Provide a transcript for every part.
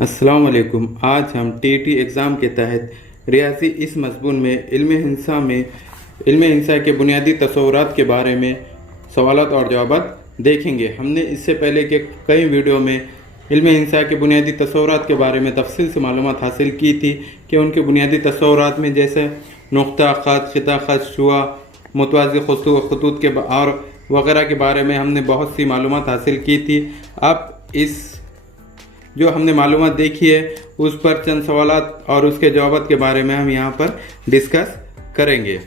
अस्सलाम वालेकुम। आज हम टीईटी एग्ज़ाम के तहत रियाजी इस मज़मून में इल्म हिंसा के बुनियादी तसव्वुरात के बारे में सवालात और जवाबात देखेंगे। हमने इससे पहले के कई वीडियो में इल्म हिंसा के बुनियादी तसव्वुरात के बारे में तफसील से मालूमात हासिल की थी कि उनके बुनियादी तसव्वुरात में जैसे नुक्ता ख़त, ख़िता ख़त, शुआ, मुतवाज़ी ख़ुतूत के और वगैरह के बारे में हमने बहुत सी मालूमात हासिल की थी। अब इस जो हमने मालूमात देखी है उस पर चंद सवालात और उसके जवाबात के बारे में हम यहाँ पर डिस्कस करेंगे।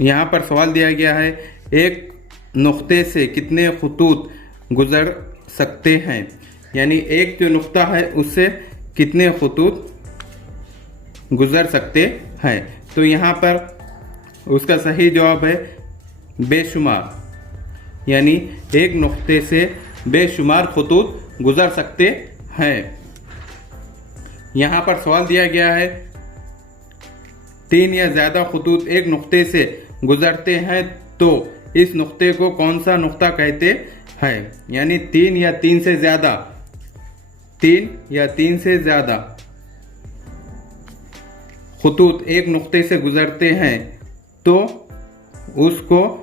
यहाँ पर सवाल दिया गया है, एक नुक्ते से कितने खतूत गुज़र सकते हैं, यानी एक जो नुक्ता है उससे कितने खतूत गुज़र सकते हैं। तो यहाँ पर उसका सही जवाब है बेशुमार, यानी एक नुक्ते से बेशुमार खतूत गुज़र सकते हैं। यहाँ पर सवाल दिया गया है, 3 या ज़्यादा खतूत एक नुक्ते से गुज़रते हैं तो इस नुक्ते को कौन सा नुक्ता कहते हैं, यानी 3 या 3 से ज़्यादा खतूत एक नुक्ते से गुज़रते हैं तो उसको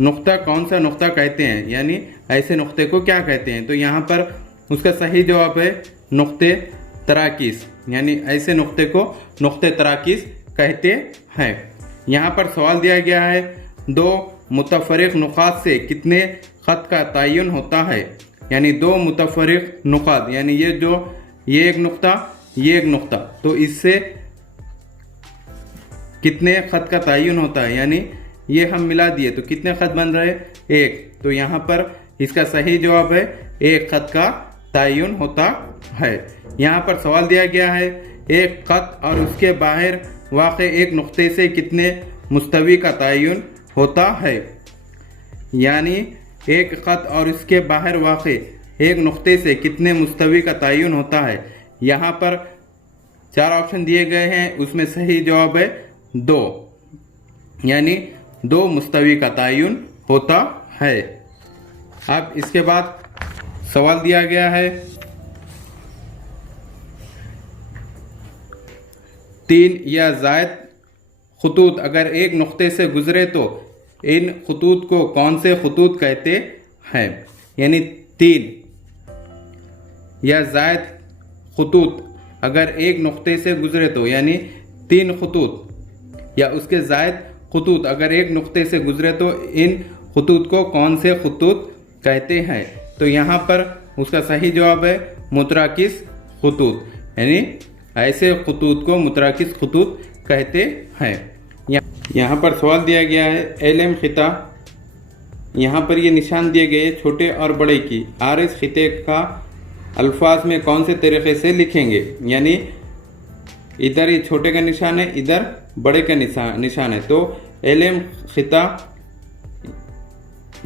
नुक्ता कौन सा नुक्ता कहते हैं, यानी ऐसे नुक्ते को क्या कहते हैं। तो यहाँ पर उसका सही जवाब है नुक्ते तराकीस, यानी ऐसे नुक्ते को नुक्ते तराकीस कहते हैं। यहाँ पर सवाल दिया गया है, 2 मुतफरिक नुकात से कितने ख़त का तयन होता है, यानी 2 मुतफरिक नुकात, यानी ये एक नुक्ता, तो इससे कितने ख़त का तयन होता है, यानी ये हम मिला दिए तो कितने ख़त बन रहे, 1। तो यहाँ पर इसका सही जवाब है 1 ख़त का तयन होता है। यहाँ पर सवाल दिया गया है, एक ख़त और उसके बाहर वाक़ एक नुक्ते से कितने मुस्तवी का तयन होता है, यानी एक ख़त और उसके बाहर वाक़ एक नुक्ते से कितने मुस्तवी का तयन होता है। यहाँ पर 4 ऑप्शन दिए गए हैं, उसमें सही जवाब है 2, यानी 2 मुस्तवी का तयन होता है। अब इसके बाद सवाल दिया गया है, 3 या ज़ायद खतूत अगर एक नुक्ते से गुजरे तो इन खतूत को कौन से खतूत कहते हैं, यानी 3 या ज़ायद खतूत अगर एक नुक्ते से गुजरे तो, यानी 3 खतूत या उसके ज़ायद खतूत अगर एक नुक्ते से गुजरे तो इन खतूत को कौन से खतूत कहते हैं। तो यहाँ पर उसका सही जवाब है मुतराकिस खतूत, यानी ऐसे खतूत को मुतराकिस खतूत कहते हैं। यहाँ पर सवाल दिया गया है, एलम खिता, यहाँ पर ये निशान दिए गए छोटे और बड़े की, आरिस खिते का अल्फाज में कौन से तरीके से लिखेंगे, यानी इधर ये छोटे का निशान है, इधर बड़े का निशान है। तो एलम खिता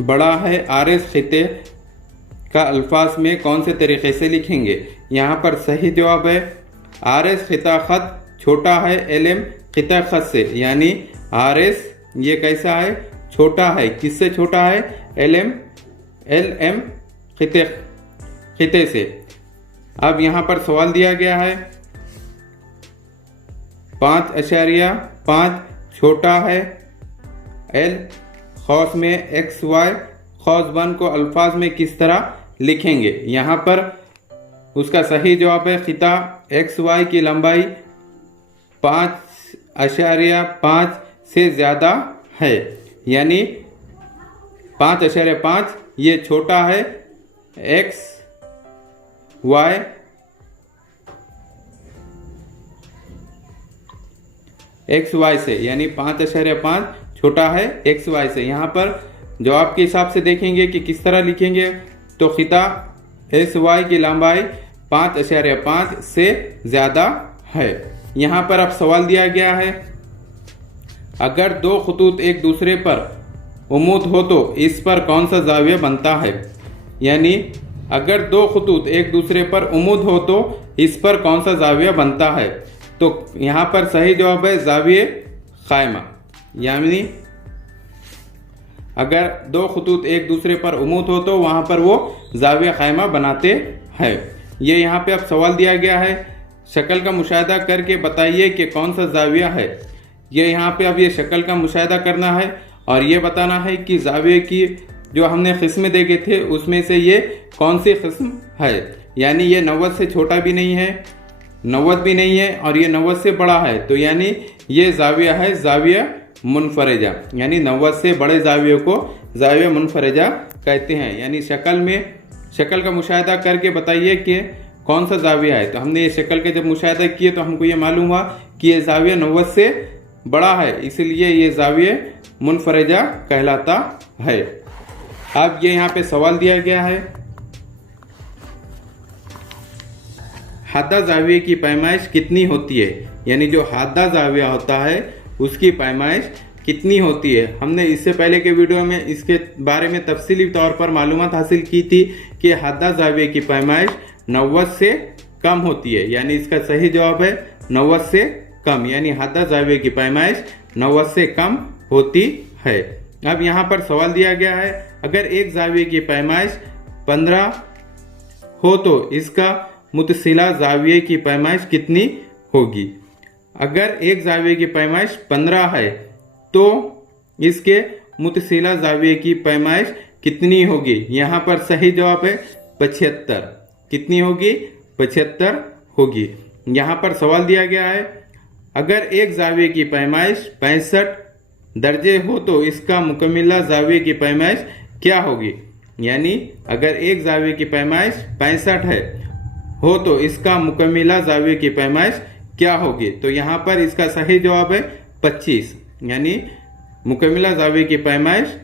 बड़ा है, आरिस खिते का अल्फाज में कौन से तरीके से लिखेंगे। यहाँ पर सही जवाब है आरिस खिता खत छोटा है एलम खिता खत से, यानी आरिस ये कैसा है, छोटा है, किससे छोटा है, एलएम खिते से। अब यहाँ पर सवाल दिया गया है, 5.5 छोटा है एल खौस में XY खौस 1 को अल्फाज में किस तरह लिखेंगे। यहाँ पर उसका सही जवाब है खिता XY की लंबाई 5.5 से ज़्यादा है, यानी 5.5 ये छोटा है XY से, यानी 5.5 छोटा है XY से। यहाँ पर जवाब के हिसाब से देखेंगे कि किस तरह लिखेंगे, तो खिता SY की लंबाई 5.5 से ज़्यादा है। यहाँ पर अब सवाल दिया गया है, अगर 2 खतूत एक दूसरे पर उमूद हो तो इस पर कौन सा ज़ाविया बनता है, यानी अगर 2 खतूत एक दूसरे पर उमूद हो तो इस पर कौन सा ज़ाविया बनता है। तो यहाँ पर सही जवाब है ज़ाविया क़ाइमा, यानी अगर 2 खतूत एक दूसरे पर उमूद हो तो वहाँ पर वो ज़ाविया क़ाइमा बनाते हैं। ये यहाँ पे अब सवाल दिया गया है, शक्ल का मुशाहिदा करके बताइए कि कौन सा जाविया है। ये यहाँ पे अब ये शक्ल का मुशाहिदा करना है और ये बताना है कि जाविये की जो हमने किस्में देखे थे उसमें से ये कौन सी किस्म है। यानी ये 90 से छोटा भी नहीं है, 90 भी नहीं है और ये 90 से बड़ा है, तो यानी ये जाविया है जाविया मुनफरजा। यानी 90 से बड़े जाविये को जाविया मुनफरजा कहते हैं। यानी शक्ल का मुशाहिदा करके बताइए कि कौन सा जाविया है। तो हमने ये शक्ल के जब मुशाहिदा किए तो हमको ये मालूम हुआ कि ये जाविया 90 से बड़ा है, इसलिए ये जाविया मुनफरजा कहलाता है। अब ये यहाँ पे सवाल दिया गया है, हादा जाविये की पैमाइश कितनी होती है। यानी जो हादा जाविया होता है उसकी पैमाइश कितनी होती है। हमने इससे पहले के वीडियो में इसके बारे में तफसीली तौर पर मालूमात हासिल की थी कि हादा जाविये की पैमाइश 90 से कम होती है। यानी इसका सही जवाब है 90 से कम, यानी हादा जाविये की पैमाइश 90 से कम होती है। अब यहाँ पर सवाल दिया गया है, अगर एक जाविये की पैमाइश 15 हो तो इसका मुतसिला जाविये की पैमाइश कितनी होगी। अगर एक जाविये की पैमाइश 15 है तो इसके मुतसिला जाविये की पैमाइश कितनी होगी। यहाँ पर सही जवाब है 75। कितनी होगी, 75 होगी। यहाँ पर सवाल दिया गया है, अगर एक जाविये की पैमाइश 65 दर्जे हो तो इसका मुकम्मिला जाविये की पैमाइश क्या होगी। यानी अगर एक जाविये की पैमाइश 65 है हो तो इसका मुकम्मिला जाविये की पैमाइश क्या होगी। तो यहाँ पर इसका सही जवाब है 25। यानी मुकम्मिला जाविये की पैमाइश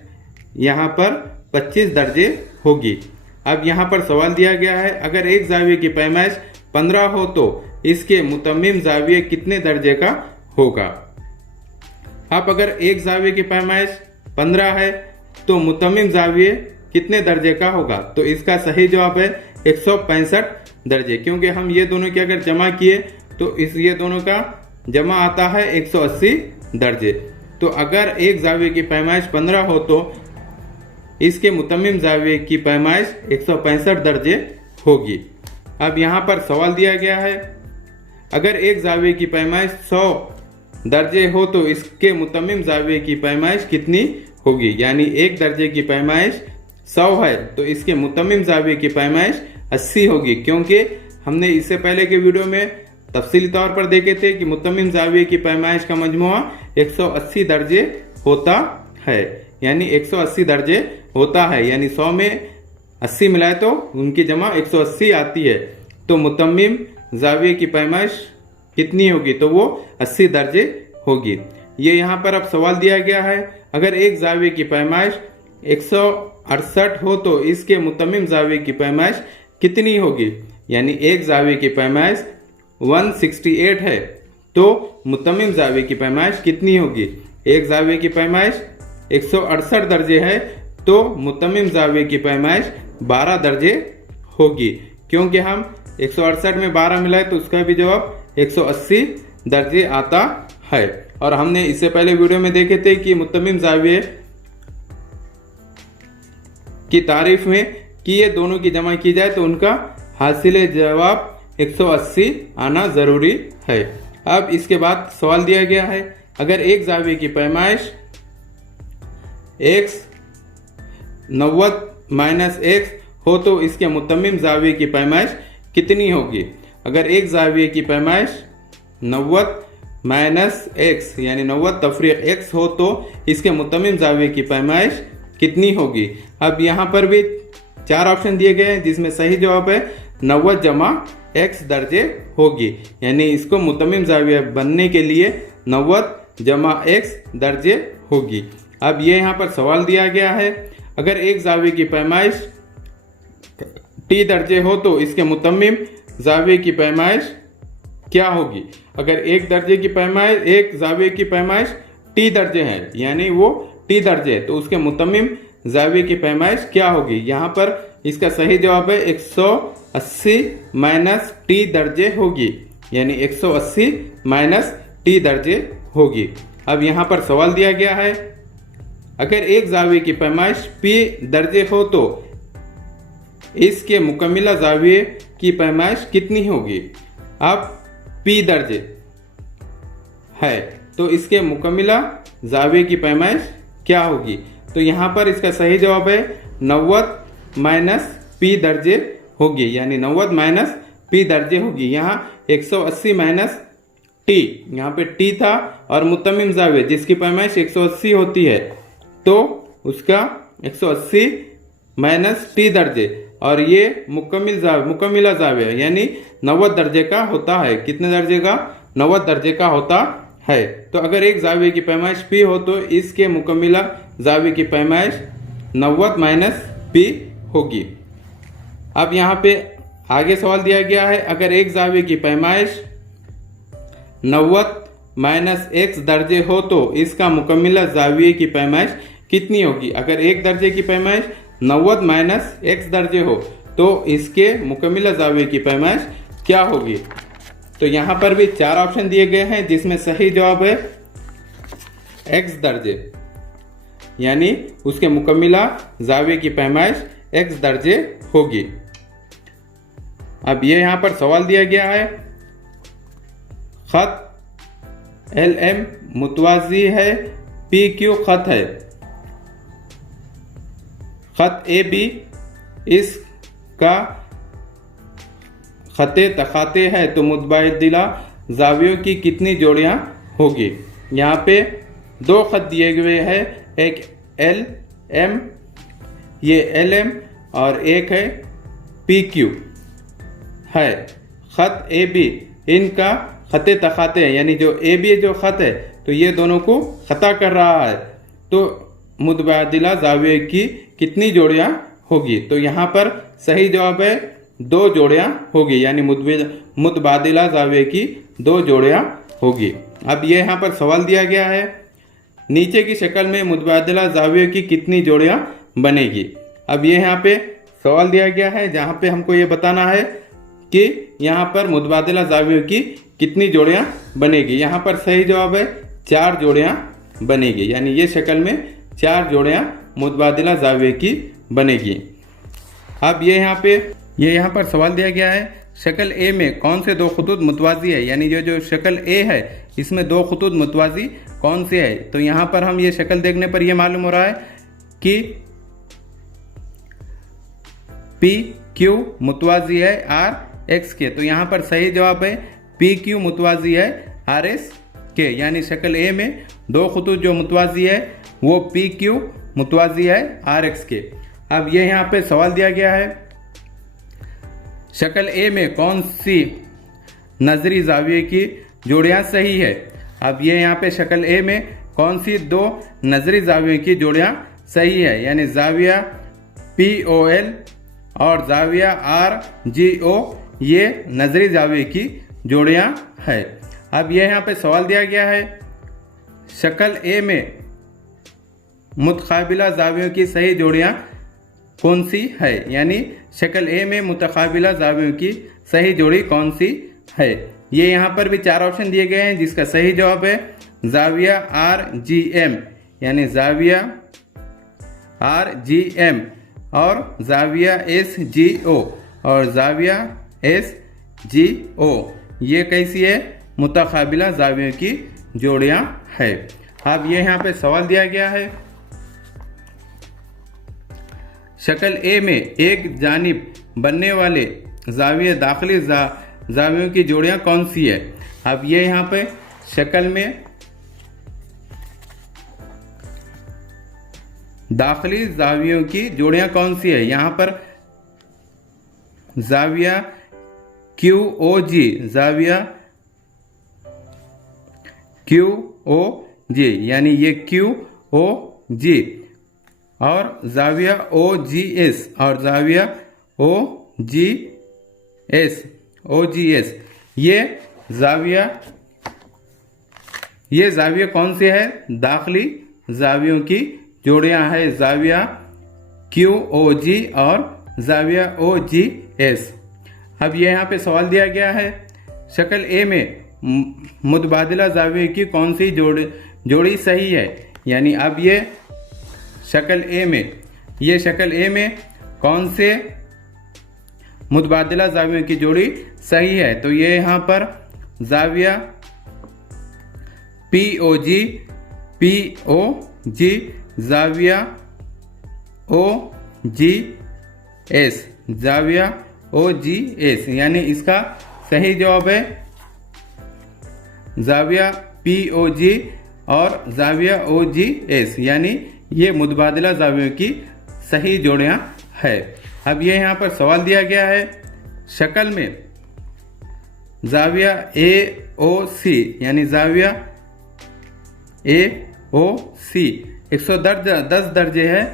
यहाँ पर 25 दर्जे होगी। अब यहाँ पर सवाल दिया गया है, अगर एक जाविये की पैमाइश 15 हो तो इसके मुतम्मिम जाविये कितने दर्जे का होगा। अब अगर एक जाविये की पैमाइश 15 है तो मुतम्मिम जाविये कितने दर्जे का होगा। तो इसका सही जवाब है 165 दर्जे, क्योंकि हम ये दोनों की अगर जमा किए तो ये दोनों का जमा आता है 180 दर्जे। तो अगर एक जाविये की पैमाइश 15 हो तो इसके मुतम्मिम जाविये की पैमाइश 165 दर्जे होगी। अब यहाँ पर सवाल दिया गया है, अगर एक जाविये की पैमाइश 100 दर्जे हो तो इसके मुतम्मिम जाविये की पैमाइश कितनी होगी। यानी एक दर्जे की पैमाइश 100 है तो इसके मुतम्मिम जाविये की पैमाइश 80 होगी, क्योंकि हमने इससे पहले के वीडियो में तफसीली तौर पर देखे थे कि मुतम्मिम जाविये की पैमाइश का मजमुआ 180 दर्जे होता है। यानी 180 दर्जे होता है, यानी 100 में 80 मिलाए तो उनकी जमा 180 आती है। तो मुतम्मिम जाविये की पैमाइश कितनी होगी, तो वो 80 दर्जे होगी। ये यहाँ पर अब सवाल दिया गया है, अगर एक जाविये की पैमाइश 168 हो तो इसके मुतम्मिम जाविये की पैमाइश कितनी होगी। यानी एक जाविये की पैमाइश 168 है तो मुतम्मिम जाविये की पैमाइश कितनी होगी। एक जाविये की पैमाइश 168 दर्जे है तो मुतम्मिम जाविये की पैमाइश 12 दर्जे होगी, क्योंकि हम 168 में 12 मिलाए तो उसका भी जवाब 180 दर्जे आता है। और हमने इससे पहले वीडियो में देखे थे कि मुतम्मिम जाविये की तारीफ में कि ये दोनों की जमा की जाए तो उनका हासिल जवाब 180 आना जरूरी है। अब इसके बाद सवाल दिया गया है, अगर एक जाविये की पैमाइश x 90 माइनस x हो तो इसके मुतम्मिम जाविये की पैमाइश कितनी होगी। अगर एक जाविये की पैमाइश 90 माइनस x यानी 90 तफरीक x हो तो इसके मुतम्मिम जाविये की पैमाइश कितनी होगी। अब यहाँ पर भी 4 ऑप्शन दिए गए हैं जिसमें सही जवाब है 90 जमा x दर्जे होगी। यानी इसको मुतम्मिम जाविया बनने के लिए 90 जमा x दर्जे होगी। अब ये यहाँ पर सवाल दिया गया है, अगर एक जाविये की पैमाइश t दर्जे हो तो इसके मुतम्मिम जाविये की पैमाइश क्या होगी। अगर एक जाविये की पैमाइश t दर्जे है यानी वो t दर्जे है तो उसके मुतम्मिम जाविये की पैमाइश क्या होगी। यहाँ पर इसका सही जवाब है 180 माइनस t दर्जे होगी, यानी 180 माइनस t दर्जे होगी। अब यहाँ पर सवाल दिया गया है, अगर एक जाविये की पैमाइश p दर्जे हो तो इसके मुकम्मिला जाविये की पैमाइश कितनी होगी। अब P दर्जे है तो इसके मुकम्मिला जाविये की पैमाइश क्या होगी। तो यहाँ पर इसका सही जवाब है 90 माइनस P दर्जे होगी, यानी 90 माइनस P दर्जे होगी। यहाँ 180 माइनस T, यहाँ पे T था और मुतम्मिम जाविया जिसकी पैमाइश 180 होती है तो उसका 180 माइनस T दर्जे, और ये मुकम्मिला जाविया यानी 90 दर्जे का होता है। कितने दर्जे का? 90 दर्जे का होता है। तो अगर एक जाविये की पैमाइश P हो तो इसके मुकम्मिला जाविये की पैमाइश 90 माइनस P होगी। अब यहाँ पे आगे सवाल दिया गया है, अगर एक जाविये की पैमाइश 90 माइनस x दर्जे हो तो इसका मुकम्मिला जाविये की पैमाइश कितनी होगी। अगर एक दर्जे की पैमाइश 90 माइनस x दर्जे हो तो इसके मुकम्मिला जाविये की पैमाइश क्या होगी। तो यहाँ पर भी 4 ऑप्शन दिए गए हैं जिसमें सही जवाब है x दर्जे, यानी उसके मुकम्मिला जाविये की पैमाइश x दर्जे होगी। अब ये यहाँ पर सवाल दिया गया है, खत LM मुतवाज़ी है, PQ खत है, खत AB इसका खते तखाते है तो मुतबादिला जावियों की कितनी जोड़ियां होगी। यहाँ पे 2 खत दिए हुए हैं, एक LM, ये LM और एक है PQ है। खत AB इनका खते तखाते हैं, यानी जो AB जो खत है तो ये दोनों को खता कर रहा है तो मुतबादिला जाविये की कितनी जोड़ियां होगी। तो यहाँ पर सही जवाब है 2 जोड़ियां होगी, यानी मुतबादिला जाविये की 2 जोड़ियां होगी। अब ये यहाँ पर सवाल दिया गया है, नीचे की शक्ल में मुतबादिला जाविये की कितनी जोड़ियां बनेगी। अब ये यहाँ पे सवाल दिया गया है जहाँ पे हमको ये बताना है कि यहाँ पर मुतबादिला जावियों की कितनी जोड़ियां बनेगी। यहाँ पर सही जवाब है 4 जोड़ियां बनेगी, यानी ये शक्ल में 4 जोड़ियां मुतबादिला जाविये की बनेगी। अब ये यहाँ पर सवाल दिया गया है, शक्ल ए में कौन से 2 खुतूत मुतवाज़ी है, यानी जो शक्ल ए है इसमें 2 खुतूत मुतवाज़ी कौन से है। तो यहाँ पर हम ये शक्ल देखने पर यह मालूम हो रहा है कि PQ मुतवाज़ी है RX के, तो यहाँ पर सही जवाब है PQ मुतवाज़ी है RS के, यानी शक्ल ए में 2 खुतूत जो मुतवाज़ी है वो PQ मुतवाज़ी है RX के। अब ये यहाँ पे सवाल दिया गया है, शक्ल ए में कौन सी नजरी जाविये की जोड़ियां सही है। अब ये यहाँ पे शक्ल ए में कौन सी 2 नजरी जाविये की जोड़ियां सही है, यानी जाविया POL और जाविया RGO ये नजरी जाविये की जोड़ियां है। अब ये यहाँ पे सवाल दिया गया है, शक्ल ए में मुतकाबिला जावियों की सही जोड़ियां कौन सी है, यानी शक्ल ए में मुतकाबिला जावियों की सही जोड़ी कौन सी है। ये यहाँ पर भी 4 ऑप्शन दिए गए हैं जिसका सही जवाब है जाविया RGM, यानी जाविया RGM और जाविया SGO और जाविया SGO ये कैसी है, मुतकाबिला जावियों की जोड़ियां है। अब ये यहाँ पे सवाल दिया गया है, शक्ल ए में एक जानिब बनने वाले जाविये दाखिली जावियों की जोड़ियां कौन सी है। अब ये यहाँ पे शक्ल में दाखिली जावियों की जोड़ियां कौन सी है, यहाँ पर जाविया QOG, जाविया QOG यानी ये QOG और जाविया OGS और जाविया OGS ये जाविया कौन से है, दाखिली जावियों की जोड़ियां है, जाविया QOG और जाविया OGS। अब ये यहाँ पे सवाल दिया गया है, शक्ल ए में मुतबादिला जाविये की कौन सी जोड़ी सही है, यानी अब ये शक्ल ए में कौन से मुतबादिला जावियों की जोड़ी सही है। तो ये यहाँ पर जाविया POG POG, जाविया OGS, जाविया OGS, यानी इसका सही जवाब है जाविया POG और जाविया OGS, यानी ये मुतबादिला जावियों की सही जोड़ियां है। अब ये यहाँ पर सवाल दिया गया है, शक्ल में जाविया AOC यानी जाविया AOC 110 दर्जे है,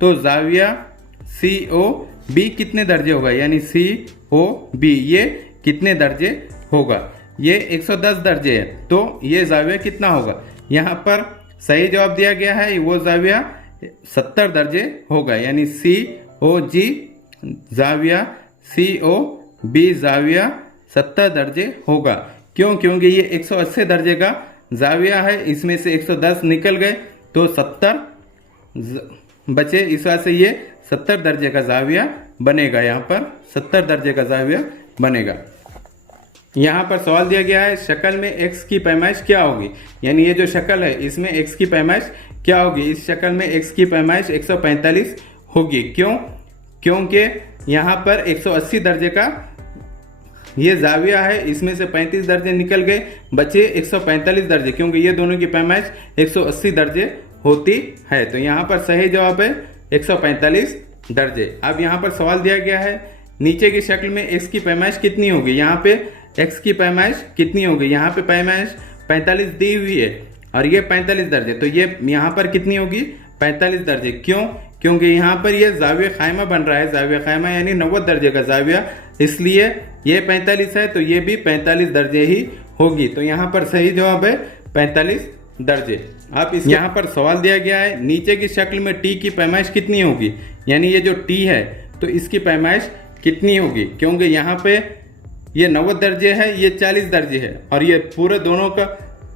तो जाविया COB कितने दर्जे होगा, यानी COB ये कितने दर्जे होगा। ये 110 दर्जे है, तो ये जाविया कितना होगा। यहाँ पर सही जवाब दिया गया है, वो जाविया 70 दर्जे होगा, यानी COG जाविया COB जाविया 70 दर्जे होगा। क्यों? क्योंकि ये 180 दर्जे का जाविया है, इसमें से 110 निकल गए तो 70 बचे, इस वजह से ये 70 दर्जे का जाविया बनेगा। यहाँ पर 70 दर्जे का जाविया बनेगा। यहाँ पर सवाल दिया गया है, शक्ल में x की पैमाइश क्या होगी, यानी ये जो शक्ल है इसमें x की पैमाइश क्या होगी। इस शक्ल में x की पैमाइश 145 होगी। क्यों? क्योंकि यहाँ पर 180 दर्जे का ये जाविया है, इसमें से 35 दर्जे निकल गए, बचे 145 दर्जे, क्योंकि ये दोनों की पैमाइश 180 दर्जे होती है। तो यहाँ पर सही जवाब है 145 दर्जे। अब यहाँ पर सवाल दिया गया है, नीचे की शक्ल में x की पैमाइश कितनी होगी। यहाँ पे x की पैमाइश कितनी होगी, यहाँ पे पैमाइश 45 दी हुई है और ये 45 दर्जे, तो ये यहाँ पर कितनी होगी 45 दर्जे। क्यों? क्योंकि यहाँ पर ये जाविया खाइमा बन रहा है, जाविया खाइमा यानी 90 दर्जे का जाविया, इसलिए ये 45 है तो ये भी 45 दर्जे ही होगी। तो यहाँ पर सही जवाब है 45 दर्जे। आप इस यहाँ पर सवाल दिया गया है, नीचे की शक्ल में t की पैमाइश कितनी होगी, यानी ये जो t है तो इसकी पैमाइश कितनी होगी। क्योंकि यहाँ पे ये 90 दर्जे है, ये 40 दर्जे है और ये पूरे दोनों का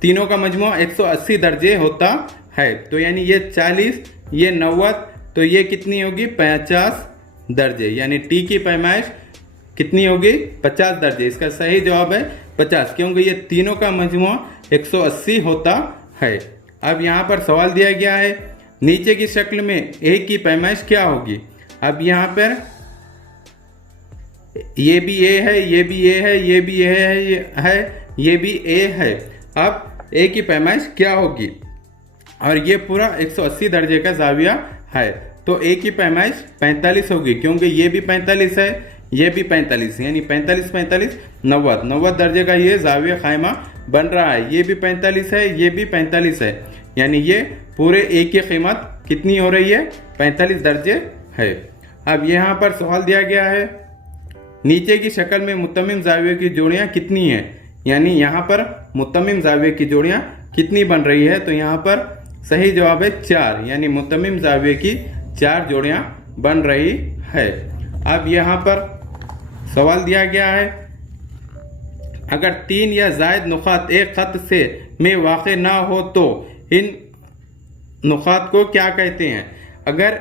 तीनों का मजमूआ 180 दर्जे होता है। तो यानी ये 40 ये 90, तो ये कितनी होगी 50 दर्जे, यानी टी की पैमाइश कितनी होगी 50 दर्जे। इसका सही जवाब है 50, क्योंकि ये तीनों का मजमूआ 180 होता है। अब यहाँ पर सवाल दिया गया है, नीचे की शक्ल में ए की पैमाइश क्या होगी। अब यहाँ पर ये भी ए है, ये भी ए है, ये भी ए है, ये भी ए है। अब ए की पैमाइश क्या होगी, और ये पूरा 180 दर्जे का जाविया है, तो ए की पैमाइश 45 होगी, क्योंकि ये भी 45 है, ये भी 45, यानी 45 45 90 दर्जे का ये जाविया खाइमा बन रहा है। ये भी 45 है, ये भी 45 है, यानी ये पूरे ए की कीमत कितनी हो रही है 45 दर्जे है। अब यहाँ पर सवाल दिया गया है, नीचे की शक्ल में मुत्तमिम जाविये की जोड़ियाँ कितनी हैं, यानी यहाँ पर मुत्तमिम जाविये की जोड़ियाँ कितनी बन रही है। तो यहाँ पर सही जवाब है 4, यानी मुत्तमिम जाविये की 4 जोड़ियाँ बन रही है। अब यहाँ पर सवाल दिया गया है, अगर 3 या जायद नुकात एक खत से में वाक़ ना हो तो इन नुकात को क्या कहते हैं। अगर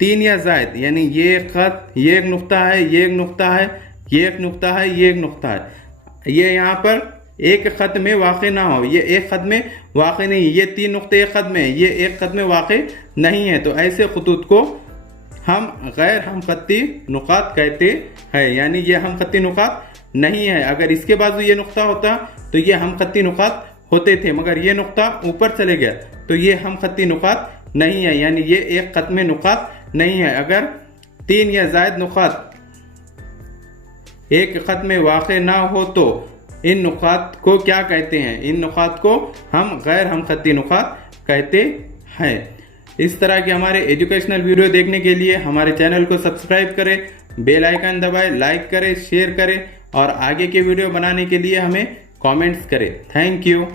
3 या जायद, यानी ये खत, ये एक नुक्ता है, ये एक नुक्ता है, ये एक नुक्ता है, ये एक नुक्ता है, ये यहाँ पर एक खत में वाक़ ना हो, ये एक खत में वाक़ नहीं, ये 3 नुक्ते एक खत में, ये एक खत में वाक़ नहीं है, तो ऐसे खतूत को हम गैर हमखत्ती नुकात कहते हैं, यानी ये हमखत्ती नुकात नहीं है। अगर इसके बाजू ये नुक्ता होता तो ये हमखत्ती नुकात होते थे, मगर ये नुक्ता ऊपर चले गया तो ये हमखत्ती नुकात नहीं है, यानी ये एक खत में नुकात नहीं है। अगर 3 या जायद नुकात एक खत में वाक़ ना हो तो इन नुकात को क्या कहते हैं, इन नुकात को हम गैर हमखत्ती नुकात कहते हैं। इस तरह के हमारे एजुकेशनल वीडियो देखने के लिए हमारे चैनल को सब्सक्राइब करें, बेल आइकन दबाएं, लाइक करें, शेयर करें और आगे के वीडियो बनाने के लिए हमें कमेंट्स करें। Thank you.